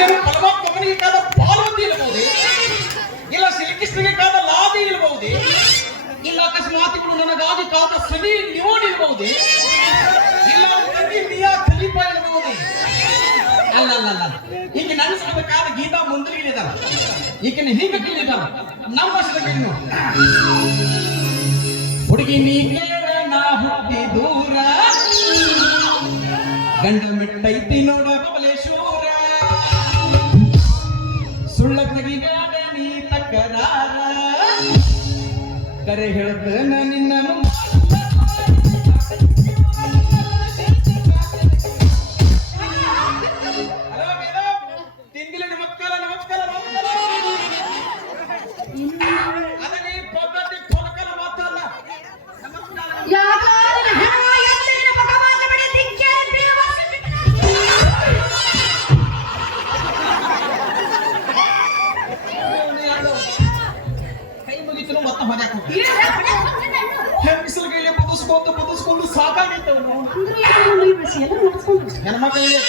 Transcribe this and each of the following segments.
ಮನುಷ್ಯನ ಪರಮಾತ್ಮನಿಗೆ ಕಾದ ಪಾರ್ವತಿ ಇರಬಹುದೇ, ಇಲ್ಲ ಶ್ರೀಕೃಷ್ಣನಿಗೆ ಕಾದ ಲಾದಿ ಇರಬಹುದೇ, ಇಲ್ಲ ಅಕಸ್ಮಾತ್ಗಳು ನನಗಾಗಿ ಕಾದ ಸವಿ ನಿಯೋಡ್ ಇರಬಹುದೇ, ಇಲ್ಲ ತಂಗಿ ಮಿಯಾ ಖಲೀಫಾ ಇರಬಹುದೇ. ಅಲ್ಲ ಅಲ್ಲ ಅಲ್ಲ, ಈಗ ನಡೆಸಬೇಕಾದ ಗೀತಾ ಮಂದಿರಗಳಿದಾರ, ಈಗಿನ ಹೀಗೆ ಕೇಳಿದಾರ ನಮ್ಮ ಹೆಸರು ಹುಡುಗಿ ನೀ ಕೇಳ ನಾ ಹುಟ್ಟಿ ದೂರ, ಗಂಡ ಮೆಟ್ಟೈತಿ ನೋಡ ಬಬಲೇಶ್ವರ, ಸುಳ್ಳ ತೆಗಿಬೇಡ ನೀ ತಕರಾರ, ಕರೆ ಹೇಳ್ತೇನ ನಿನ್ನನು. ಹಲೋ ಮೇಡಮ್, ತಿಂದಿಲ್ಲ? ನಮಸ್ಕಾರ ನಮಸ್ಕಾರ ನಮಸ್ಕಾರ. ಅದನ್ನೇ ಪದ್ಧತಿ ಪೊಲಕಲ ಮಾತಲ್ಲ. ಹೆಂಗಸರುಗಳಿಗೆ ಬದುಸ್ಕೊಂಡು ಸಾಕಾಗೈತೆ. ಹೆಣ್ಮಕ್ಳಿಗೆ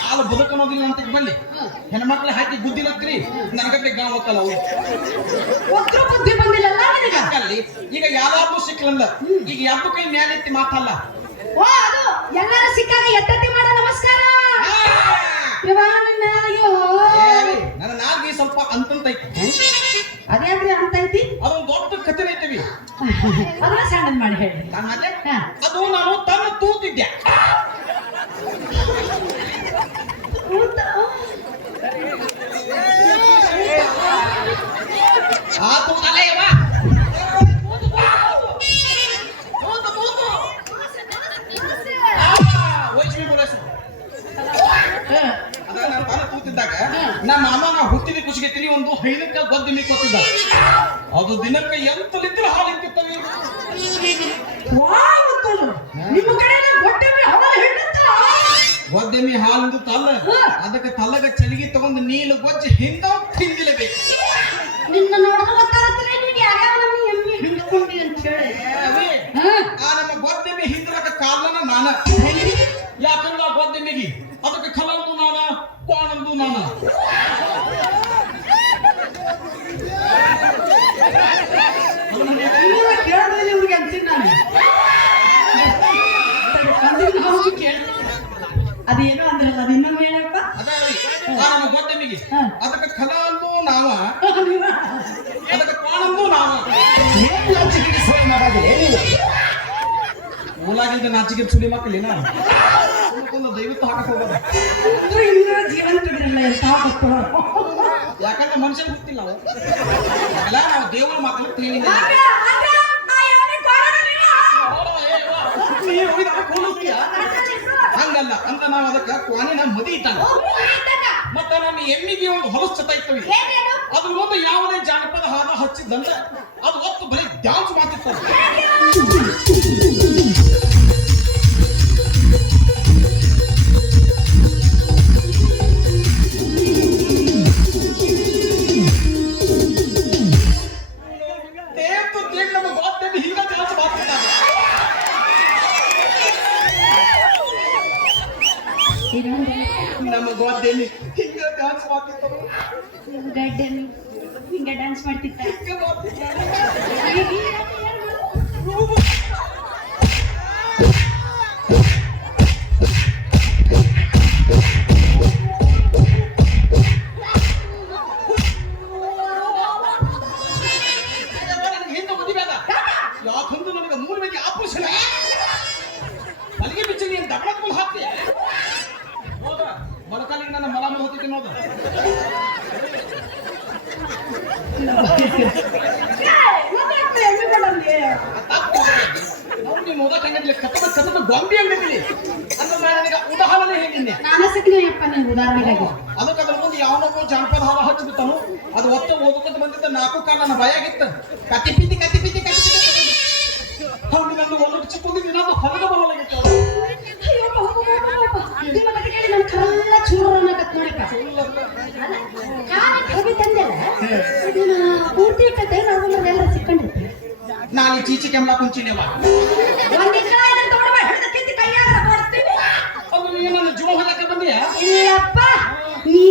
ಯಾವ ಬದುಕನ್ನೋದಿಲ್ಲ ಅಂತ ಬನ್ನಿ, ಹೆಣ್ಮಕ್ಳು ಹಾಕಿ ಗುದ್ದಿಲತ್ರಿ ನನಗಟ್ಟೆ ಗಾಂವ್ ಹೋಗಲ್ಲ. ಅಲ್ಲಿ ಈಗ ಯಾರಾದ್ರೂ ಸಿಕ್ಕಲಲ್ಲ, ಈಗ ಯಾರು ಕೈ ಮ್ಯಾಲೆತ್ತಿ ಮಾತಲ್ಲ. ಎಲ್ಲರೂ ಸಿಕ್ಕಾಗ ಎತ್ತತ್ತಿ ಮಾಡೋ ನಮಸ್ಕಾರ. ನನ್ನ ನಾಲ್ಗೆ ಸ್ವಲ್ಪ ಅಂತಂತೈತಿ. ಅದೇನ್ರಿ ಅಂತ ಐತಿ? ಅದೊಂದು ದೊಡ್ಡ ಕಥೆ ಐತಿವಿ, ಅದನ್ನ ಸಣ್ಣದ್ ಮಾಡಿ ಹೇಳಿ. ಅದು ನಾನು ತನ್ನ ತೂತಿದ್ದೆ. ಆ ತೂತಲ್ಲ ಯವ್ವ, ನಮ್ಮ ಅಮ್ಮ ಹುಟ್ಟಿದ ಖುಷಿಗೆತ್ತೀನಿ ಒಂದು ಹೈನಕ್ಕ ಗೊದ್ದಿಮಿ ಕೊಟ್ಟಿದ್ದ. ಅದು ದಿನಕ್ಕೆ ಎಂತ ಲಿತ್ರ ಹಾಲು ಇರ್ತಿರ್ತವೆ. ಗೊದ್ದೆಮಿ ಹಾಲು ತಲ್ಲ, ಅದಕ್ಕೆ ತಲ್ಲಗ ಚಲಿಗೆ ತಗೊಂಡು ನೀಲು ಗೊಜ್ಜಿ ಹಿಂದ ತಿಂದಿಲಬೇಕು. ನಿನ್ನ ನೋಡಿದ್ರೆ ಗೊತ್ತಾಗತ್ತಿಲ್ಲ ನೀನು ಯಾವ್ಯಾವ ನಮ್ಗೆ ಎಮ್ಮೆ ಹಿಡ್ಕೊಂಡಿ ಅಂತ ಹೇಳಿ. ಆ ನಮ್ಮ ಗೊದ್ದೆಮಿ ಹಿಂದ್ರಕ ಕಾಲನ ನಾನ. ಯಾಕಂದ್ರೆ ಆ ಗೊದ್ದೆಮಿಗಿ ಅದಕ್ಕೆ ಕಲಂದು ನಾನ, ಕೋಣಂದು ನಾನ. ಕೇಳಿದ್ರೆ ಇವ್ರಿಗೆ ಅಂತೀನಿ ನಾನು. ಅದೇನೋ ಅಂದ್ರಲ್ಲ, ಅದು ಇನ್ನೊಂದು ಹೇಳಪ್ಪ. ಅದೇ ನಮ್ಮ ಗೊದ್ದೆಮಿಗಿ ಅದಕ್ಕೆ ಕಲಂದು ನಾವ, ಅದಕ್ಕೆ ಕೋಣಂದು ನಾವ. ಮೂಲಾಗಿಂದ ನಾಚಿಕೆ ಸುಳಿ ಮಕ್ಕಳಿ ನಾನು ದಯವಿಟ್ಟು ಹಾಕಕ್ ಹೋಗೋದು. ಯಾಕಂದ್ರೆ ಮನುಷ್ಯನ್ ಗೊತ್ತಿಲ್ಲ ಎಲ್ಲ ನಾವು ದೇವರ ಮಾತನ್ನು ತಿಳಿದ ಹಂಗಲ್ಲ ಅಂತ ನಾವು ಅದಕ್ಕೆ ಕ್ವಾನಿನ ಮದಿ ಇಟ್ಟಾಗ ಮತ್ತ ನಮ್ಮ ಎಮ್ಮಿಗೆ ಒಂದು ಹೊಲಸು ಚಟ ಇರ್ತವೆ. ಅದ್ರ ಮುಂದೆ ಯಾವುದೇ ಜಾನಪದ ಹಾಡ ಹಚ್ಚಿದ್ದಂತ ಅದು ಒತ್ತು ಬರೀ ಡ್ಯಾನ್ಸ್ ಮಾಡ್ತಿರ್ತಾರೆ. ನಮ್ಮ ಗೋತ್ತೇವಿ ಹಿಂಗ ಡ್ಯಾನ್ಸ್ ಮಾಡ್ತಿರ್ತಾರೆ. ನಮ್ಮ ಗೋತ್ತೇವಿ ಹಿಂಗ ಡ್ಯಾನ್ಸ್ ಮಾಡ್ತಿರ್ತಾರೆ. ಹಿಂಗ ಡ್ಯಾನ್ಸ್ ಮಾಡ್ತಿರ್ತಾರೆ. ಯಾಕಂದ್ರೆ ನನಗೆ 3 ಮಂದಿ ಆಪರೇಷನ್ ಅಲ್ಲಿಗೆ ಬಿಚ್ಚಿ ನೀನು ದಬ್ಬಳಕ್ ಮೇಲೆ ಹಾಕ್ತಿ. ಹೌದ ಮೊಳಕಾಲಿಗೆ ನನ್ನ ಮಲ ಮೇಲೆ ಹೋಗ್ತಿದ್ದೆ ನೋದ. ನೀವು ಓದಕ್ಕಂಗಿಲ್ಲ, ಕತ್ತದ ಗೊಂಬಿ ಅಂಗಡಿಲಿ ಅಂದ್ರೆ ನನಗೆ ಉದಾಹರಣೆ ಹೇಳಿದ್ದೆ. ನಾನು ಸಿಕ್ಕಿದೆಯಪ್ಪ ನೀವು ಉದಾಹರಣೆಗಾಗಿ. ಅದಕ್ಕೆ ಅದ್ರ ಮುಂದೆ ಯಾವನೋ ಜಾನಪದ ಹಾರ ಹಚ್ಚಿಬಿಟ್ಟನು. ಅದು ಒತ್ತು ಓದಕ್ಕೊಂತ ಬಂದಿದ್ದ 4 ಕಾಲ ನನ್ನ ಭಯಾಗಿತ್ತು. ಕತ್ತಿ ಪಿತ್ತಿ ಹಂಗೆ ನನ್ನ ಒಂದು ಚಿಕ್ಕೊಂಡಿದ್ದೆ, ನಾನು ಹೊರಗೆ ಬರೋಲಾಗಿತ್ತು. ನಾನು ಚೀಚಿ ಕೆಮ್ಮಲ ಕುಂಚಿನೇವ ಅದು ನನ್ನ ಜೀವ ಹೊಲಕ್ಕೆ ಬಂದಿಯಾ? ಇಲ್ಲಪ್ಪ, ನೀ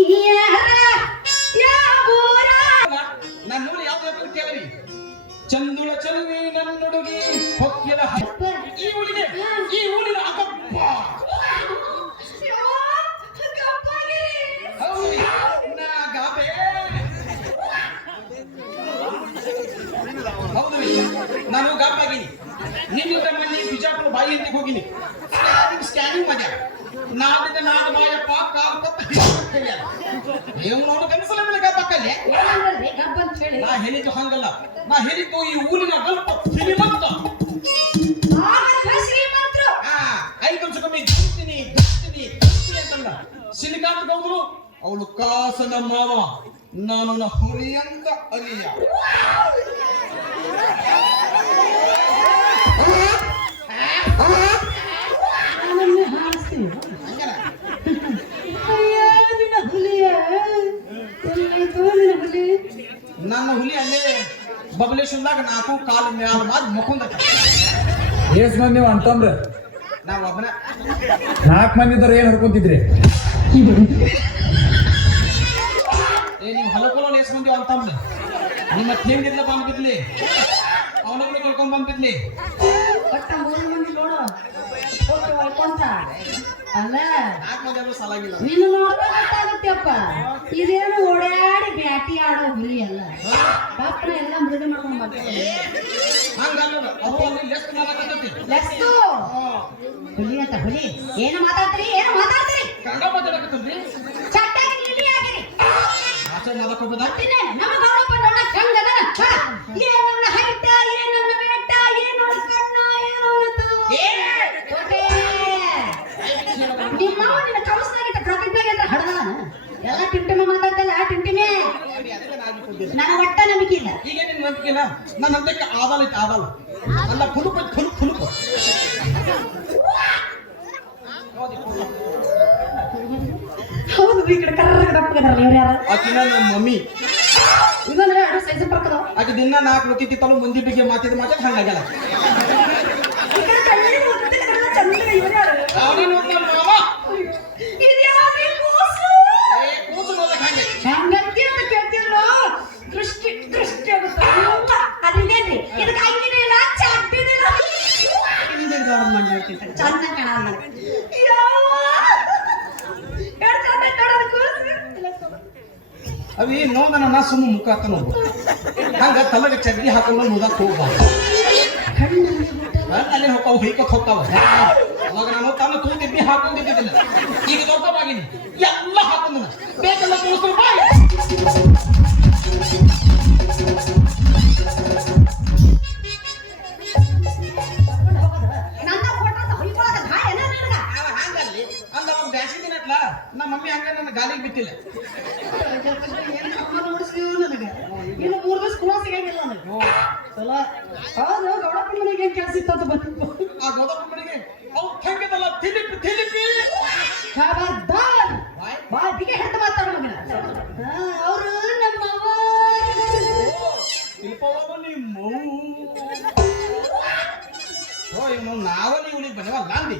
ಹೌದು ರೀ, ನಾನು ಗಪ್ಪಾಗಿನಿ. ನಿನ್ನಿಂದ ಮೊನ್ನೆ ಬಿಜಾಪುರ ಬಾಯಿ ಅಂತ ಹೋಗಿನಿ. ಸ್ಕ್ಯಾನಿಂಗ್ ಮಜಾ ನಾಡಿದ ನಾಡ ಬಾಯಪ್ಪ ಕಾಲ್ ನೋಡು ಕನಸಲ ಮೇಲೆ ಗಪ್ಪಕ್ಕಲ್ಲೇ. ಏನಂದ್ರಿ ಗಬ್ಬ ಅಂತ ಹೇಳಿ? ನಾ ಹೇಳಿದ್ದು ಹಂಗಲ್ಲ, ನಾ ಹೇಳಿದ್ದು ಈ ಊರಿನ ಗಲ್ಪ ಶ್ರೀಮಂತ. ಶ್ರೀಮಂತರು 5 ವರ್ಷಕ್ಕೊಮ್ಮೆ ದುಡ್ತೀನಿ ಅಂತಂದ. ಸಿಲಿಕಾನ್ ಗೌದ್ರು ಅವಳು ಕಾಸನ ಮಾವ, ನಾನು ಹುರಿಯಂತ ಅಲಿಯ. ನನ್ನ ಹುಲಿ ಅಲ್ಲೇ ಬಬಲೇಶ್ವರದಾಗ 4 ಕಾಲು ಮ್ಯಾಲ ಮಾದ್ ಮಕ್ಕೊಂದ. ಎಷ್ಟ್ ಮಂದಿ ನೀವು ಅಂತಂದ್ರ? ನಾವ್ ಒಬ್ಬನ 4 ಮಂದಿ ಇದ್ರ ಏನ್ ಹರ್ಕೊಂತಿದ್ರಿ? ನೀವು ಹಲಕೋಲ ನೇಸ್ಕೊಂತೀವಿ ಅಂತಂದ. ನಿಮ್ಮ ಹೆಂಗಿದ್ಲ ಬಂದ್ಬಿಡ್ಲಿ, ಅವನೊಬ್ರು ಕರ್ಕೊಂಡ್ ಬಂದ್ಬಿಡ್ಲಿ. ಒಟ್ಟ 3 ಮಂದಿ ನೋಡು ಹೊಯ್ಕೊಂತ ಅಲ್ಲ 4 ಮಂದಿ ಆದ್ರೂ ಸಲಾಗಿಲ್ಲ. ನೀನು ನೋಡ್ತಾ ಗೊತ್ತಾಗುತ್ತೆಪ್ಪ. ಇದೇನು ಓಡಾಡಿ ಬ್ಯಾಟಿ ಆಡೋ ಹುಲಿ ಅಲ್ಲ, ಪಾತ್ರ ಎಲ್ಲ ಮೃದು ಮಾಡ್ಕೊಂಡು ಬರ್ತಾರೆ. ಹಂಗಲ್ಲ ಅಪ್ಪ ಅಲ್ಲಿ ಲೆಸ್ಟ್ ಮಾಡಕತ್ತೈತಿ. ಲೆಸ್ತು ಹುಲಿ ಅಂತ ಹುಲಿ. ಏನು ಮಾತಾಡ್ತೀರಿ ಕನ್ನಡ ಮಾತಾಡಕತ್ತಲ್ರಿ, ಚಟ್ಟಾಗಿ ಗಿಲಿ ಆಗಿರಿ. ಆಚೆ ಮಾಡಕ್ ಹೋಗೋದ? ಬರ್ತೀನಿ. ನಮ್ಮ ಗೌಡಪ್ಪ ನೋಡಕ್ ಹೆಂಗದ? ಏನ್ ಅವನ ಹೈಟ, ಏನ್ ಅವನ ವೇಟ, ಏನ್ ಅವನ ಕಣ್ಣ, ಏನ್ ಅವನ ಕೋಟೆ. ನಿಮ್ಮ ನಿನ್ನ ಕಮಸ್ನಾಗಿಟ್ಟ ಪ್ರಾಕೆಟ್ನಾಗ ಅಂತ ಹಡದ ಎಲ್ಲ ಟಿಂಟಿಮೆ ಮಾತಾಡ್ತಲ್ಲ. ಟಿಂಟಿಮೆ ನನಗೆ ಒಟ್ಟ ನಂಬಿಕೆ ಇಲ್ಲ. ಈಗ ನಿನ್ ನಂಬಿಕೆನ ನನ್ನ ಅಂತಕ್ಕೆ ಆದಲೈತೆ ಆದಲ್ಲ ಅಲ್ಲ ಫುಲುಪ್ ಫುಲುಪ್. ಹೌದು, ಈ ಕಡೆ ಕರ್ರಗ ದಪ್ಪಗದಾರಲ್ಲ ಇವ್ರು ಯಾರು? ಆಕಿನ ನಮ್ಮ ಮಮ್ಮಿ. ಇದನ್ನ ಎರಡು ಸೈಜ್ ಪಕ್ಕದ ಆಕೆ ದಿನ 4 ಲೊತ್ತಿ ತಲು ಮಂದಿ ಬಗ್ಗೆ ಮಾತಾಡ ಹಂಗಾಗಲ್ಲ. ಈ ಕಡೆ ಕಣ್ಣಲ್ಲಿ ಮುದ್ದಿಲ್ಲ ಚಂದ್ರ ಇವ್ರು ಯಾರು? ಅವನೇನು ನಮ್ಮ ಮಾವ. ಇದು ಯಾವ್ದು ಕೂಸು? ಕೂಸು ನೋಡಕ್ ಹಂಗೆ ಹಂಗಂತಿ ಅಂತ ಕೇಳ್ತಿಲ್ಲ. ದೃಷ್ಟಿ ಆಗುತ್ತೆ ಅದೇನ್ರಿ ಇದಕ್ಕೆ ಅಂಗಿನೇ ಇಲ್ಲ, ಚಡ್ಡಿನೇ ಇಲ್ಲ. ಹಿಂದೇನು ಗೌಡ ಮಾಡ್ಬಿಡ್ತಿರ್ತಾರೆ, ಚಂದ ಕಾಣಲ್ಲ ನನಗೆ. ಎರಡು ಚಂದ ನೋಡೋದು ಕೂಸು. ಅವಿ ನೋಡಣ ನಾ ಸುಮ್ಮ ಮುಖ ಹತ್ತ ನೋಡು. ಹಂಗ ತಲೆಗೆ ಚಡ್ಡಿ ಹಾಕೊಂಡು ಮುದಕ್ ಹೋಗ್ಬಾರ್ದು. ಅಲ್ಲಿ ಹೋಗ್ತಾವ ಹೊಯ್ಕೊತ್ ಹೋಗ್ತಾವ. ಅವಾಗ ನಾನು ತನ್ನ ತೂತಿಬ್ಬಿ ಹಾಕೊಂಡಿದ್ದಿಲ್ಲ. ಈಗ ದೊಡ್ಡವಾಗಿನಿ ಎಲ್ಲ ಹಾಕೊಂಡ ಬೇಕಲ್ಲ ತೋರಿಸ್ರು ಬಾಯ್. ನನ್ನ ಫೋಟೋ ಹೊಯ್ಕೊಳ್ಳೋದ ಗಾಯ ನನಗ. ಹಂಗಲ್ಲಿ ಅಂದ ಅವಾಗ ಬ್ಯಾಸಿ ದಿನಟ್ಲ ನಮ್ಮ ಮಮ್ಮಿ ಹಂಗ ನನ್ನ ಗಾಲಿಗೆ ಬಿಟ್ಟಿಲ್ಲ. ಇನ್ನು 3 ದಿವಸ ಕೂಡ ಸಿಗಂಗಿಲ್ಲ ನನಗೆ. ಚಲೋ ಹೌದು, ಗೌಡಪ್ಪನ ಮನೆಗೆ ಏನ್ ಕೆಲಸ ಇತ್ತು ಅಂತ ಬಂತು. ಆ ಗೌಡಪ್ಪ ಮನೆಗೆ ಅವ್ ತಂಗಿದಲ್ಲ ತಿಲಿಪಿ ಖಬರ್ದಾರ್ ಬಾಯ್ ಬಿಗೆ ಹೆತ್ತ ಮಾತಾಡೋ ಮಗನ. ಅವರು ನಮ್ಮ ತಿಲ್ಪವ ನಿಮ್ಮ ಓ ಇವನು ನಾವಲ್ಲಿ ಇವನಿಗೆ ಬನ್ನವಲ್ಲ ಅಂದಿ.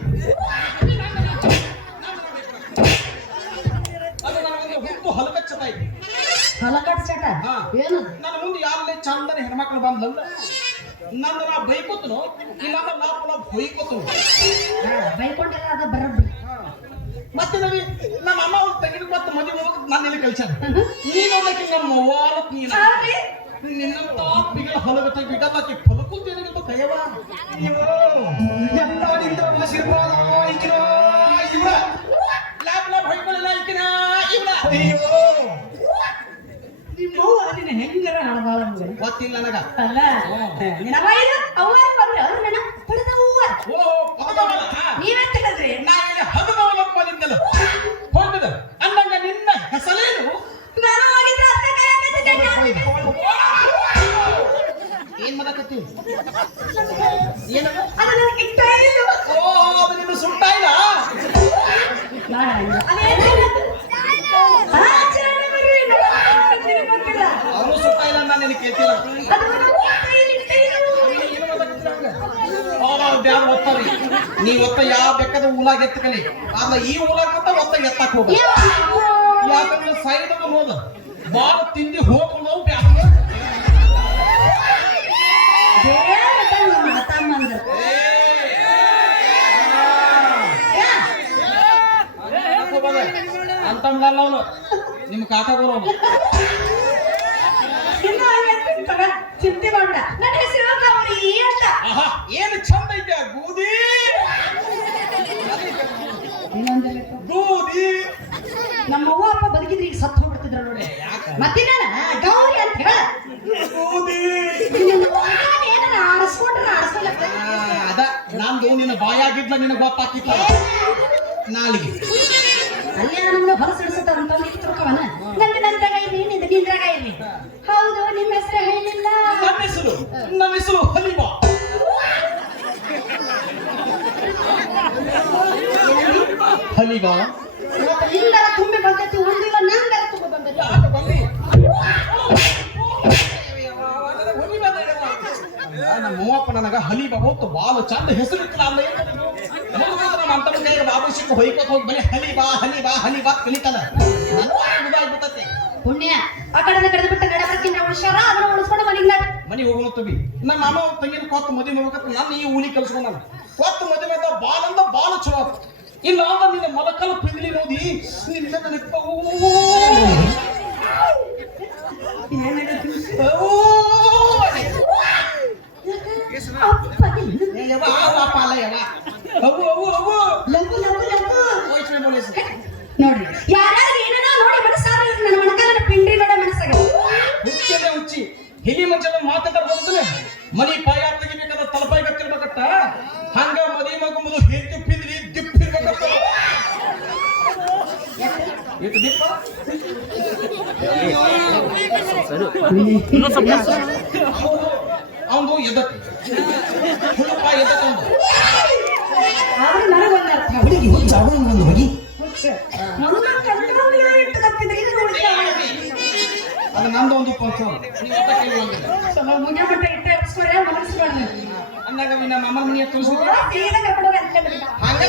ಅದು ನನಗೆ ಹುಟ್ಟು ಹಲಕಚ್ಚತ ಐತಿ. ಹಲಕಟ್ ಚಟ ಏನು? ನನ್ನ ಮುಂದೆ ಯಾರಲ್ಲೇ ಚಂದನ ಹೆಣ್ಮಕ್ಳು ಬಂದ್ಲಲ್ಲ ನನ್ನ ನಾ ಬೈಕೊತನು ಇಲ್ಲ ನಾ ಪುನಃ ಬೈಕೊತು. ಬೈಕೊಂಡೆಲ್ಲ ಅದ ಬರಬ್ರಿ. ಮತ್ತೆ ನಮ್ಮ ಅಮ್ಮ ಅವ್ರು ತೆಗೆದು ಮತ್ತೆ ಮದುವೆ ಹೋಗೋದು ನಾನು ಇಲ್ಲಿ ಕಳ್ಸ್ಯಾರ. ನೀನು ಅದಕ್ಕೆ ನಮ್ಮ ಅವ್ವಾರ ನಿನ್ನಂತ ಪಿಗಳ ಹೊಲಗಟ್ಟ ಬಿಡಲಾಕಿ ಫಲಕುಂತ ಕೈಯವ ನೀವು ಎಲ್ಲರಿಂದ ಆಶೀರ್ವಾದ ಈಕಿನ ಇವ್ರ ಲ್ಯಾಬ್ ಹೊಯ್ಕೊಳ್ಳಲ್ಲ ಈಕಿನ ಇವ್ರ. ಅಯ್ಯೋ ನಿಮ್ಮವ್ವ ನಿನ್ನ ಹೆಂಗರ ಹಣಬಾಳ ಗೊತ್ತಿಲ್ಲ ನನಗ. ಅಲ್ಲ ನಿನ್ನವ ಇದು ಅವ್ವಾರ ಬಂದ್ರೆ ಅವ್ರು ನನ್ನ ಪಡೆದವ್ವ. ಓ ಪದವಲ್ಲ ನೀವೆಂತ ಹೇಳಿದ್ರಿ? ನಾ ಇಲ್ಲಿ ಹದವಲ್ಲಪ್ಪ ನಿಂದಲ್ಲ ಹೋಗ್ತದ ಅಂದಂಗ ನಿನ್ನ ಹೆಸರೇನು? ನಾನು ಹೋಗಿದ್ರೆ ಅಷ್ಟೇ ಏನ್ ಮಾಡಕತ್ತಿ? ಏನದು? ಅದು ನನಗೆ ಇಷ್ಟ ಇಲ್ಲ. ಓ ಅದು ನಿನ್ನ ಸುಟ್ಟ ಇಲ್ಲ. ಅವನು ಸುಟ್ಟ ಇಲ್ಲ ನಾನು ನಿನಗೆ ಕೇಳ್ತಿಲ್ಲ. ಬ್ಯಾಡ ಒತ್ತಾರಿ ನೀ ಒತ್ತ ಯಾವ ಬೇಕಾದ ಊಲಾಗ ಎತ್ತಕಲಿ ಆದ್ರೆ ಈ ಊಲಾಗ ಮತ್ತ ಒತ್ತ ಎತ್ತಕ್ ಹೋಗ. ಯಾಕಂದ್ರೆ ಸೈಡ್ ಹೋದ ಬಾಳ ತಿಂಡಿ ಹೋಗ್ಕೊಂಡು ಬ್ಯಾಡ. ಅಂತಲ್ಲ ಅವನು ನಿಮ್ಮ ಕಾಕ ಬರೋನು ಇನ್ನು ಹಂಗೆ ತಗ ಚಿಂತೆ ಮಾಡ್ಬೇಡ ನನ್ನ ಹೆಸರು ಗೌರಿ ಅಂತ ಆಹಾ ಏನು ಚಂದ ಐತೆ ಆ ಗೂದಿ ಇನ್ನೊಂದೆಲ್ಲ ಗೂದಿ ನಮ್ಮ ಅವ್ವ ಅಪ್ಪ ಬದುಕಿದ್ರೆ ಈಗ ಸತ್ತು ಹೋಗ್ಬಿಡ್ತಿದ್ರ ನೋಡಿ ಮತ್ತಿನ್ನ ಗೌರಿ ಅಂತ ಹೇಳ ಗೂದಿ ಏನಾರ ಆಡಿಸ್ಕೊಂಡ್ರೆ ಆಡಿಸ್ಕೊಳಕ್ಕೆ ಅದ ನಂದು ನಿನ್ನ ಬಾಯಾಗಿದ್ಲ ನಿನಗೆ ಗೊತ್ತಾಕಿತ್ತ ನಾಲಿಗೆ ಅಲ್ಲೇ ನಮ್ಮನ್ನ ಹೊರಸಿಡಿಸುತ್ತ ಅಂತ ತಿಳ್ಕೊವನ ನಂದು ನಂದ್ರಾಗ ಇರ್ಲಿ ನಿಂದು ನಿಂದ್ರಾಗ ಇರ್ಲಿ ಹೌದು ನಿಮ್ಮ ಹೆಸರು ಹೇಳಿಲ್ಲ ನನ್ನ ಹೆಸರು ಹಲಿಮಾ ಹಲಿಮಾ ಇವತ್ತು ನಿಂದರ ತುಂಬಿ ಬಂದೈತಿ ಉಳಿದಿಲ್ಲ ನಂದರ ತುಂಬ ಬಂದೈತಿ ಯಾಕೆ ಬಂದಿ ನಮ್ಮ ಅವ್ವಪ್ಪ ನನಗ ಹಲಿಬಾ ಹೊತ್ತು ಬಾಲು ಚಂದ ಹೆಸರು ಇತ್ತಲ್ಲ ಅಲ್ಲ ನಮ್ಮ ಅಂತ ಬಾಬು ಸಿಕ್ಕ ಹೊಯ್ಕೋತ ಹೋಗಿ ಬರೀ ಹಲಿಬಾ ಹಲಿಬಾ ಹಲಿಬಾ ಕಲಿತಾನ ನನಗೂ ಆಗ್ಬಿಟ್ಟತ್ತೆ ಪುಣ್ಯ ಆ ಕಡೆ ಕಡೆದು ಬಿಟ್ಟು ನಡೆ ಬರ್ತೀನಿ ಹುಷಾರ ಅದನ್ನ ಉಳಿಸ್ಕೊಂಡು ಮನೆಗೆ ನಡ್ ಮನೆಗೆ ಹೋಗೋಣ ತಬಿ ನಮ್ಮ ಮಾಮ ತಂಗಿನ ಕೊತ್ತ ಮದುವೆ ಮಾಡ್ಬೇಕಂತ ನಾನು ಈ ಊಲಿ ಕಲ್ಸ್ಕೊಂಡ ಕೊತ್ತ ಮದುವೆ ಅಂತ ಬಾಲಂದ ಬಾಲು ಚಲೋ ಆತು. ಇಲ್ಲ ಅಂದ್ರೆ ನಿನ್ನ ಮೊಲಕಲ್ ಪಿಂಗಳಿ ನೋಡಿ ನಿನ್ನ ನನಗೆ ಲಘು ಲಘು ಲಘು ನೋಡ್ರಿ ಯಾರ್ಯಾರು ಏನೇನೋ ನೋಡಿ ಮನಸ್ಸಾರ ನನ್ನ ಮಣಕಾಲನ ಪಿಂಡ್ರಿ ನೋಡ ಮನಸ್ಸಾಗ ಹುಚ್ಚನೆ ಹುಚ್ಚಿ ಹಿಲಿ ಮಂಚದ ಮಾತಾಡ್ತಾರೆ ಬರ್ತದೆ ಮನಿ ಪಾಯ ತೆಗಿಬೇಕಾದ ತಲಪಾಯಿ ಗತ್ತಿರ್ಬೇಕತ್ತ ಹಂಗ ಮದಿ ಮಗುಂಬುದು ಹೇಗೆ ಪಿಂದ್ರಿ ದಿಪ್ಪಿರ್ಬೇಕತ್ತ ಎಷ್ಟು ದಿಪ್ಪ ಅವನು ಎದ್ದತ್ತೆ ಹುಡುಪ ಎದ್ದತ್ತ ಆದ್ರೆ ನನಗೊಂದು ಅರ್ಥ ಅವನಿಗೆ ಹುಚ್ಚ ಅವನೊಂದು ಹೋಗಿ ಮೊದಲು ಕಂಟ್ರೋಲ್ ಇಟ್ಟು ಕತ್ತಿದ್ರೆ ಇದು ನೋಡಿ ಅದು ನಂದು ಒಂದು ಪಂಚ ಮುಗಿಯ ಮಟ್ಟ ಇಟ್ಟ ಎಬ್ಸ್ಕೊರೆ ಮನಸ್ಸುಗಳನ್ನ ಅಂದಾಗ ನಮ್ಮ ಅಮ್ಮನ ಮನೆಯ ತೋರಿಸ್ಬೇಕು ಸೀದಾ ಕರ್ಕೊಂಡು ಹೋಗಿ ಅಲ್ಲೇ ಬಿಡ್ಬೇಕು ಹಂಗ